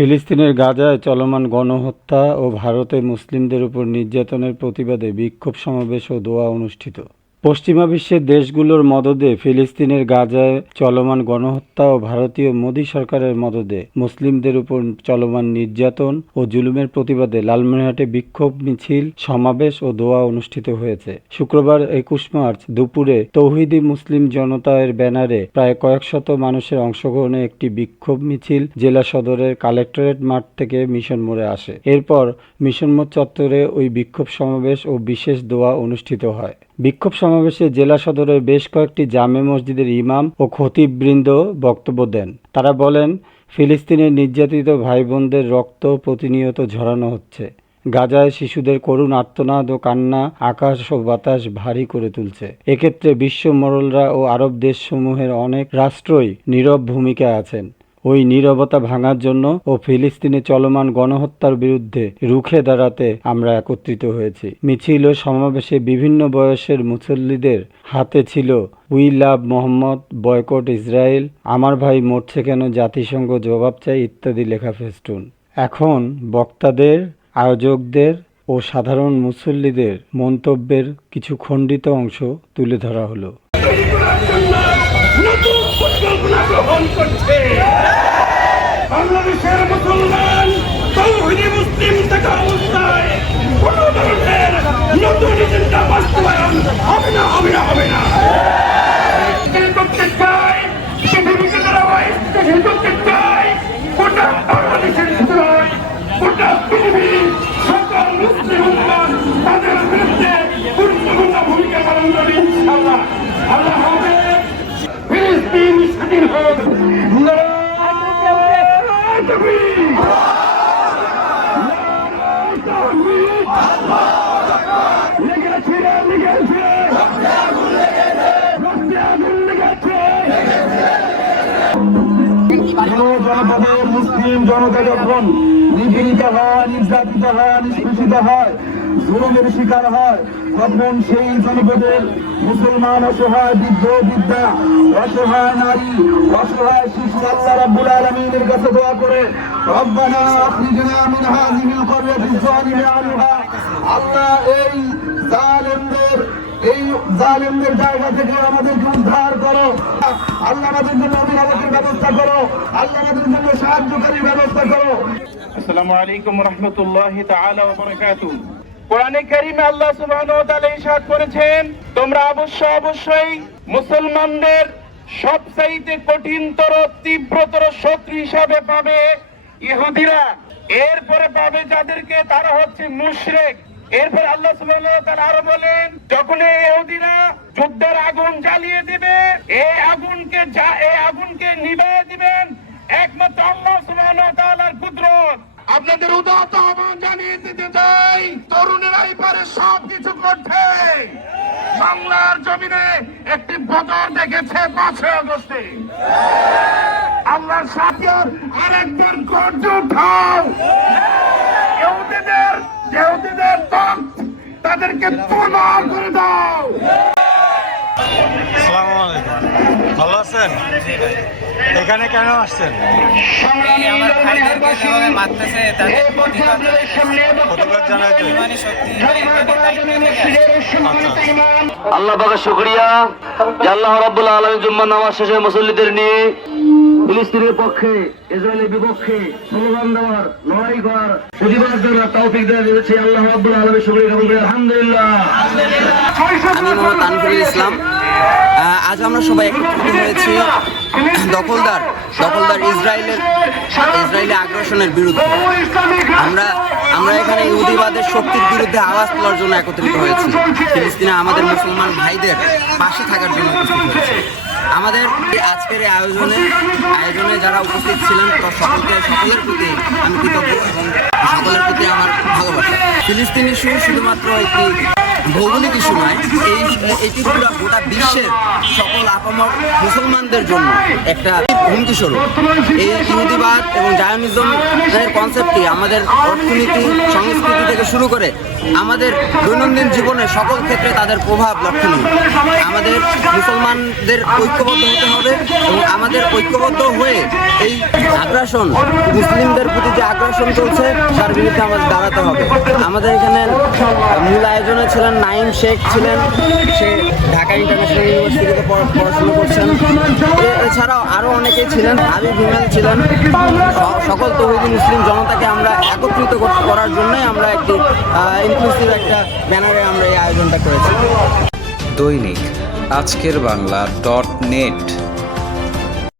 ফিলিস্তিনের গাজায় চলমান গণহত্যা ও ভারতে মুসলিমদের উপর নির্যাতনের প্রতিবাদে বিক্ষোভ সমাবেশ ও দোয়া অনুষ্ঠিত। পশ্চিমা বিশ্বের দেশগুলোর মদদে ফিলিস্তিনের গাজায় চলমান গণহত্যা ও ভারতীয় মোদী সরকারের মদদে মুসলিমদের উপর চলমান নির্যাতন ও জুলুমের প্রতিবাদে লালমনিরহাটে বিক্ষোভ মিছিল, সমাবেশ ও দোয়া অনুষ্ঠিত হয়েছে। শুক্রবার 21 মার্চ দুপুরে তৌহিদি মুসলিম জনতা এর ব্যানারে প্রায় কয়েকশত মানুষের অংশগ্রহণে একটি বিক্ষোভ মিছিল জেলা সদরের কালেক্টরেট মাঠ থেকে মিশন মোড়ে আসে। এরপর মিশন মোড় চত্বরে ওই বিক্ষোভ সমাবেশ ও বিশেষ দোয়া অনুষ্ঠিত হয়। বিক্ষোভ সমাবেশে জেলা সদরের বেশ কয়েকটি জামে মসজিদের ইমাম ও খতিববৃন্দ বক্তব্য দেন। তারা বলেন, ফিলিস্তিনের নির্যাতিত ভাই বোনদের রক্ত প্রতিনিয়ত ঝরানো হচ্ছে। গাজায় শিশুদের করুণ আর্তনাদ ও কান্না আকাশ ও বাতাস ভারী করে তুলছে। এক্ষেত্রে বিশ্ব মোড়লরা ও আরব দেশসমূহের অনেক রাষ্ট্রই নীরব ভূমিকায় আছেন। ওই নীরবতা ভাঙার জন্য ও ফিলিস্তিনে চলমান গণহত্যার বিরুদ্ধে রুখে দাঁড়াতে আমরা একত্রিত হয়েছি। মিছিল ও সমাবেশে বিভিন্ন বয়সের মুসল্লিদের হাতে ছিল we love Mohammad, boycott Israel, আমার ভাই মরছে কেন, জাতিসংঘ জবাব চাই ইত্যাদি লেখা ফেস্টুন। এখন বক্তাদের, আয়োজকদের ও সাধারণ মুসল্লিদের মন্তব্যের কিছু খণ্ডিত অংশ তুলে ধরা হলো। বাংলাদেশের মুসলমান তৌহিদি মুসলিম থাকা অবস্থায় কোন ধরনের নতুন এজেন্ডা বাস্তবায়ন হবে না, হবে না, হবে না। করতে চাই করতে চাই গোটা বাংলাদেশের নয়, গোটা পৃথিবীর সকল মুসলিম উম্মাহ তাদের বিরুদ্ধে গুরুত্বপূর্ণ ভূমিকা পালন করে ইনশাআল্লাহ। আল্লাহ হবে ফিলিস্তিন স্বাধীন হোক। জনপদের মুসলিম জনতা যখন নিপীড়িত হয়, নির্যাতিত হয়, নিষ্পেষিত হয়, জুলুমের শিকার হয়, তখন সেই জনপদের মুসলমান অসহায় বৃদ্ধ বৃদ্ধা, অসহায় নারী, অসহায় শিশু আল্লাহ রাব্বুল আলামিনের কাছে দোয়া করে, রব্বানা আখরিজনা মিন হাযিহিল ক্বরয়াতিজ যালিমি আহলুহা, আল্লাহ এই জালেমদের জায়গা থেকে আমাদেরকে উদ্ধার করো, আল্লাহ আমাদের জন্য অভিভাবকের ব্যবস্থা করো, আল্লাহ আমাদের জন্য সাহায্যকারীর ব্যবস্থা করো। আসসালামু আলাইকুম ওয়া রাহমাতুল্লাহি তাআলা ওয়া বারাকাতুহু। কোরআনে কারীমে আল্লাহ সুবহানাহু ওয়া তাআলা ইরশাদ করেছেন, তোমরা অবশ্যই মুসলমানদের সবচাইতে কঠিনতর, তীব্রতর শত্রু হিসাবে পাবে ইহুদিরা, এরপরে পাবে যাদেরকে তারা হচ্ছে মুশরিক। এরপর আল্লাহ সুবহানাহু ওয়া তাআলা আরো বলেন, যখন এই ইহুদিরা যুদ্ধের আগুন জ্বালিয়ে দিবে, এই আগুনকে নিভিয়ে দিবেন একমাত্র আল্লাহ সুবহানাহু ওয়া তাআলার কুদরত। আপনাদের উদাত্ত আহ্বান জানিয়ে দিতে চাই, তরুণেরাই পারে সবকিছু করতে। বাংলার জমিনে একটি বদর দেখেছে 5 আগস্টে। আল্লাহর সাথে আরেকবার গর্জ উঠাও, ইহুদিদের তাদেরকে প্রমাণ করে দাও। আসসালামু আলাইকুম, ভালো আছেন? এখানে কেন আসছেন? আমার ভাইদেরকে যেভাবে মারতেছে তাদের প্রতিবাদ জানাইতে। আল্লাহ পাকের শুকরিয়া যে আল্লাহ রাব্বুল আলামিন জুম্মার নামাজ শেষে মুসল্লিদের নিয়ে ফিলিস্তিনের পক্ষে, ইসরায়েলের বিপক্ষে স্লোগান দেওয়ার, লড়াই করার, প্রতিবাদ করার তৌফিক দেওয়া দিয়েছে। আল্লাহ রাব্বুল আলামিনের শুকরিয়া জ্ঞাপন করি, আলহামদুলিল্লাহ। আমি মোহাম্মদ তানভীরুল ইসলাম। আজ আমরা সবাই একত্রিত হয়েছি দখলদার ইসরায়েলি আগ্রাসনের বিরুদ্ধে। আমরা এখানে ইহুদিবাদের শক্তির বিরুদ্ধে আওয়াজ তোলার জন্য একত্রিত হয়েছি। ফিলিস্তিনে আমাদের মুসলমান ভাইদের পাশে থাকার জন্য উপস্থিত হয়েছি। আমাদের আজকের এই আয়োজনে যারা উপস্থিত ছিলেন সকলের প্রতি আমি কৃতজ্ঞ এবং সকলের প্রতি আমার ভালোবাসা। ফিলিস্তিন ইস্যু শুধুমাত্র একটি ভৌগোলিক ইস্যু নয়, এটি গোটা বিশ্বের সকল আপামর মুসলমানদের জন্য একটা হুমকি স্বরূপ। এই ইহুদিবাদ এবং জায়নিজমের কনসেপ্টটি আমাদের অর্থনীতি, সংস্কৃতি থেকে শুরু করে আমাদের দৈনন্দিন জীবনে সকল ক্ষেত্রে তাদের প্রভাব লক্ষণীয়। আমাদের মুসলমানদের ঐক্যবদ্ধ হতে হবে এবং আমাদের ঐক্যবদ্ধ হয়ে এই আগ্রাসন, মুসলিমদের প্রতি যে আগ্রাসন চলছে তার বিরুদ্ধে আমাদের দাঁড়াতে হবে। আমাদের এখানে মূল আয়োজনে ছিলেন নাইম শেখ, ছিলেন সে ঢাকা ইন্টারন্যাশনাল ইউনিভার্সিটিতে পড়াশোনা করছেন। এছাড়াও আরও অনেকেই ছিলেন, হাবিব হিমেল ছিলেন। সকল তৌহিদি মুসলিম জনতাকে আমরা একত্রিত করার জন্যই আমরা একটি ইনক্লুসিভ একটা ব্যানারে আমরা এই আয়োজনটা করেছি। দৈনিক আজকের বাংলা .net